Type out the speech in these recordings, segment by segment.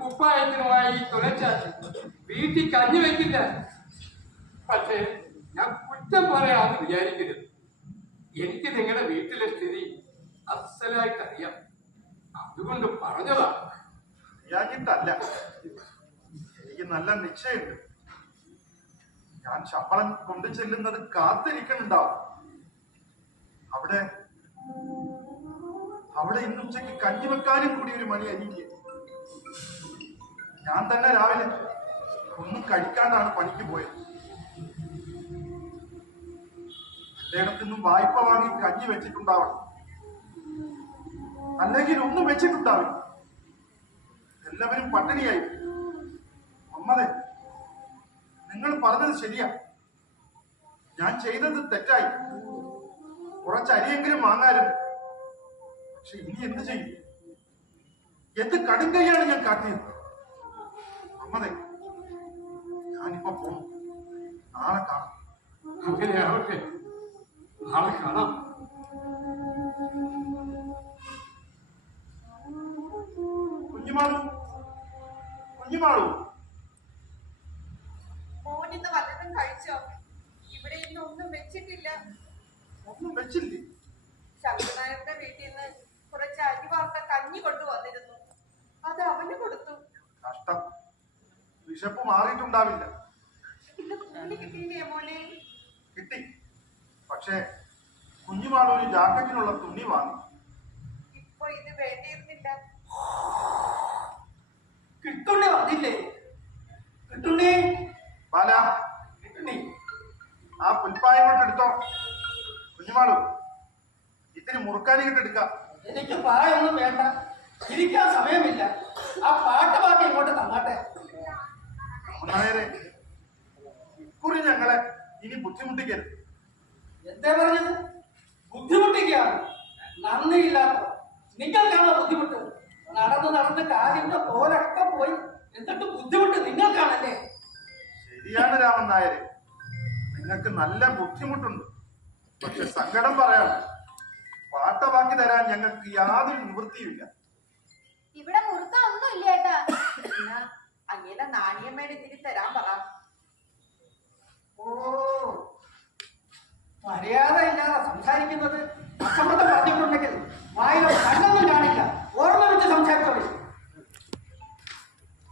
കുപ്പായത്തിനുമായി തുലച്ചാൽ വീട്ടിൽ കഞ്ഞി വെക്കില്ല. പക്ഷേ ഞാൻ കുറ്റം പറയാമെന്ന് വിചാരിക്കരുത്. എനിക്ക് നിങ്ങളുടെ വീട്ടിലെ സ്ഥിതി അസലായിട്ട് അറിയാം. അതുകൊണ്ട് പറഞ്ഞതാണ്. അറിയാഞ്ഞിട്ടല്ല, എനിക്ക് നല്ല നിശ്ചയമുണ്ട്. ഞാൻ ശമ്പളം കൊണ്ടു ചെല്ലുന്നത് കാത്തിരിക്കുന്നുണ്ടാവും. അവിടെ ഇന്ന് ഉച്ചയ്ക്ക് കഞ്ഞി വെക്കാനും കൂടി ഒരു മണി അരിയില്ല. ഞാൻ തന്നെ രാവിലെ ഒന്നും കഴിക്കാണ്ടാണ് പണിക്ക് പോയത്. അദ്ദേഹത്തിനും വായ്പ വാങ്ങി കഞ്ഞി വെച്ചിട്ടുണ്ടാവണം, അല്ലെങ്കിൽ ഒന്നും വെച്ചിട്ടുണ്ടാവില്ല. എല്ലാവരും പട്ടിണിയായി. അമ്മതെ, നിങ്ങൾ പറഞ്ഞത് ശരിയാ. ഞാൻ ചെയ്തത് തെറ്റായി. കുറച്ച് അരിയെങ്കിലും വാങ്ങായിരുന്നു. പക്ഷെ ഇനി എന്ത് ചെയ്യും? എന്ത് കടുങ്കയാണ് ഞാൻ കാട്ടിയത്? അമ്മതെ, ഞാനിപ്പോ പോകും. നാളെ കാണാം. അങ്ങനെയാവട്ടെ, നാളെ കാണാം. കുഞ്ഞുമാളു, കുഞ്ഞുമാളു, മോനിന്ന് വല്ലതും കഴിച്ചോ? ഇവിടെ ഇന്ന് ഒന്നും വെച്ചിട്ടില്ല. ഒന്നും വെച്ചില്ലേ? ശങ്കരനായരുടെ വീട്ടിൽ നിന്ന് കുറച്ച് അരി വാർത്ത കഞ്ഞി കൊണ്ടുവന്നിരുന്നു. അത് അവന് കൊടുത്തു. കഷ്ടം, വിശപ്പ് മാറിയിട്ടുണ്ടാവില്ല. ഇന്ന് കൂലി കിട്ടിയില്ലേ മോനെ? കിട്ടി. പക്ഷേ കുഞ്ഞുമാളു ഒരു ജാക്കറ്റിനുള്ള തുണി വാങ്ങി. ഇപ്പൊ ഇത് വേണ്ടിയിരുന്നില്ല. കിട്ടുണ്ണി വന്നില്ലേ? കിട്ടുണ്ണി, ബാല, കിട്ടുണ്ണി, ആ പുൽപ്പായം കൊണ്ട് എടുത്തോ. കുഞ്ഞുമാളു, ഇത്തിരി മുറുക്കാനി കിട്ടെടുക്കാം. എനിക്ക് പായൊന്നും വേണ്ട, ഇരിക്കാൻ സമയമില്ല. ആ പാട്ട് ബാക്കി ഇങ്ങോട്ട് തന്നാട്ടെ. നേരെ ഇക്കുറി ഞങ്ങളെ ഇനി ബുദ്ധിമുട്ടിക്കരുത്. എന്തേ പറഞ്ഞത്? ബുദ്ധിമുട്ടിക്കുകയാണ്? നന്ദിയില്ലാത്ത നിങ്ങൾക്കാണോ ബുദ്ധിമുട്ട്? നടന്ന് കാര്യന്റെ പോലൊക്കെ പോയി, എന്നിട്ട് ബുദ്ധിമുട്ട് നിങ്ങൾക്കാണല്ലേ? ശരിയാണ് രാമൻ നായരെ, നിങ്ങൾക്ക് നല്ല ബുദ്ധിമുട്ടുണ്ട്. പക്ഷെ സങ്കടം പറയാണ്, പാട്ടവാക്കി തരാൻ ഞങ്ങൾക്ക് യാതൊരു നിവൃത്തിയുമില്ല. ഇവിടെ മുറുക്ക ഒന്നും ഇല്ല ഏട്ടാ. അങ്ങനെ നാണയമ്മേടെ ഇത്തിരി തരാൻ പറ. ഓ, മര്യാദ ഇല്ലാതെ സംസാരിക്കുന്നത് അസമ്മതം പറഞ്ഞിട്ടുണ്ടെങ്കിൽ വായിലോ കണ്ണൊന്നും കാണില്ല. ഓർമ്മ വെച്ച് സംസാരിച്ചോളൂ.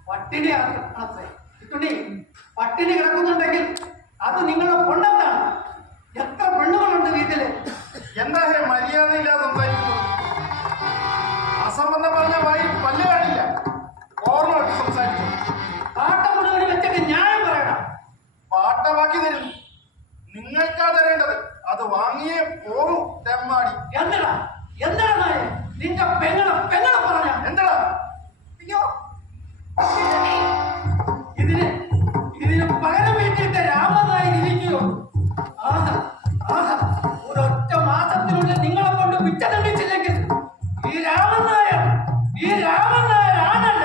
പട്ടിണി കിട്ടുണ്ണി, പട്ടിണി കിടക്കുന്നുണ്ടെങ്കിൽ അത് നിങ്ങളുടെ പൊണ്ണത്താണ്. എത്ര പെണ്ണുകളുണ്ട് വീട്ടില്? എന്താ മര്യാദ ഇല്ലാതെ സംസാരിക്കുന്നു? അസംബന്ധം പറഞ്ഞ വായി പല്ല് കാണില്ല. ഓർമ്മ വെച്ച് സംസാരിച്ചു. പാട്ട മുഴുവൻ വെച്ചിട്ട് ന്യായം പറയണം. പാട്ടവാക്കി തരും, നിങ്ങൾക്കാ തരേണ്ടത്. അത് വാങ്ങിയേ പോവും. തെമ്മാടി. എന്തിനാ നിന്റെ പെങ്ങളെ പറഞ്ഞ എന്താ? അയ്യോ, ഇതിന് പകരം വീട്ടിട്ട് രാമനായി ഇരിക്കുകയോ? ഒരൊറ്റ മാസത്തിനുള്ളിൽ നിങ്ങളെ കൊണ്ട് പിച്ച തണ്ടിച്ചില്ലെങ്കിൽ ഈ രാമൻ നായർ ആണല്ല.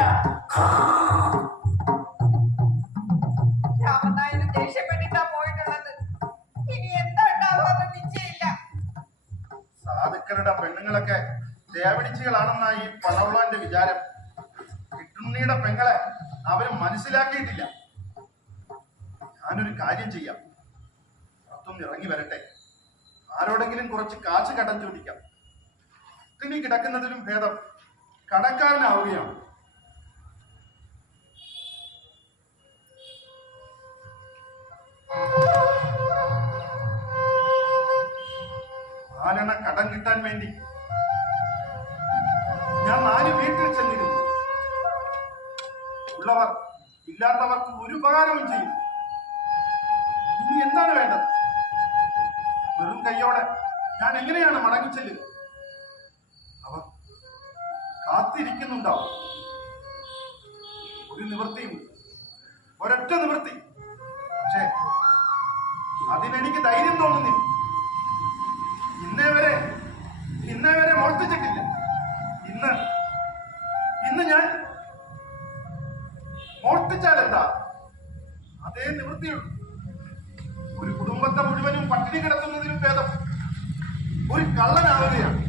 രാമൻ നായര് ദേഷ്യപ്പെട്ടിട്ടാ പോയിട്ടുള്ളത്. ഇനി എന്താ ഉണ്ടാവുക നിശ്ചയില്ല. സാധുക്കളുടെ പെണ്ണുങ്ങളൊക്കെ ദേവടിച്ചുകളാണെന്നാ ഈ പണവുള്ളവന്റെ വിചാരം. കിട്ടുണ്ണിയുടെ പെങ്ങളെ അവര് മനസ്സിലാക്കിയിട്ടില്ല. ഞാനൊരു കാര്യം ചെയ്യാം, പുറത്തൊന്ന് ഇറങ്ങി വരട്ടെ. ആരോടെങ്കിലും കുറച്ച് കാശ് കടം ചോദിക്കാം. കിട്ടുണ്ണി കിടക്കുന്നതിലും ഭേദം കടക്കാരനാവുകയാണ്. നാലെണ്ണ കടം കിട്ടാൻ വേണ്ടി ഞാൻ 4 വീട്ടിൽ ചെന്നിരുന്നു. ഉള്ളവർ ഇല്ലാത്തവർക്ക് ഒരു ഉപകാരവും ചെയ്യും. ഇനി എന്താണ് വേണ്ടത്? വെറും കയ്യോടെ ഞാൻ എങ്ങനെയാണ് മടങ്ങിച്ചെല്ലുക? അവർ കാത്തിരിക്കുന്നുണ്ടാവും. ഒരു നിവൃത്തിയും, ഒരൊറ്റ നിവൃത്തി. പക്ഷേ അതിനെനിക്ക് ധൈര്യം തോന്നുന്നില്ല. ഇന്നേ വരെ മോഷ്ടിച്ചിട്ടില്ല. ഇന്ന് ഞാൻ മോഷ്ടിച്ചാലെന്താ? അതേ നിവൃത്തിയുള്ളൂ. ഒരു കുടുംബത്തെ മുഴുവനും പട്ടിണി കിടത്തുന്നതിനും ഭേദം ഒരു കള്ളനാവുകയാണ്.